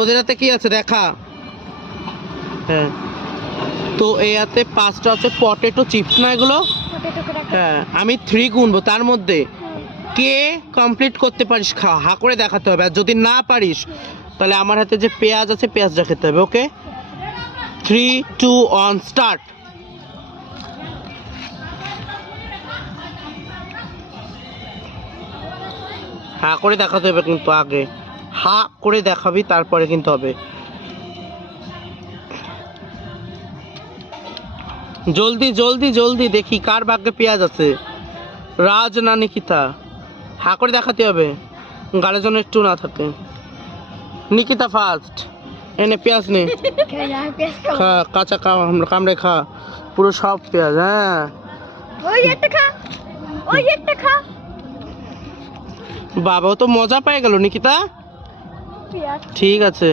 তোদের হাতে কি আছে দেখা? হ্যাঁ, তো এই হাতে 5টা হচ্ছে পটেটো চিপস না এগুলো? হ্যাঁ, আমি 3 গুনবো, তার মধ্যে কে কমপ্লিট করতে পারিস খা, হা করে দেখাতে হবে। আর যদি না পারিস তাহলে আমার হাতে যে পেঁয়াজ আছে পেঁয়াজটা খেতে হবে। ওকে, 3, 2, 1 স্টার্ট। হা করে দেখাতে হবে কিন্তু, আগে হা করে দেখাবি তারপরে কিন্তু হবে। জলদি জলদি জলদি, দেখি কার ভাগ্যে পেঁয়াজ আছে, রাজ না নিকিতা। হা করে দেখাতে হবে, গালের জন্য একটু না থাকে। নিকিতা ফার্স্ট, এনে পেঁয়াজ নে, খা কাঁচা কামড়ে খা পুরো সব পেঁয়াজ। হ্যাঁ, বাবাও তো মজা পেয়ে গেল নিকিতা। ঠিক আছে।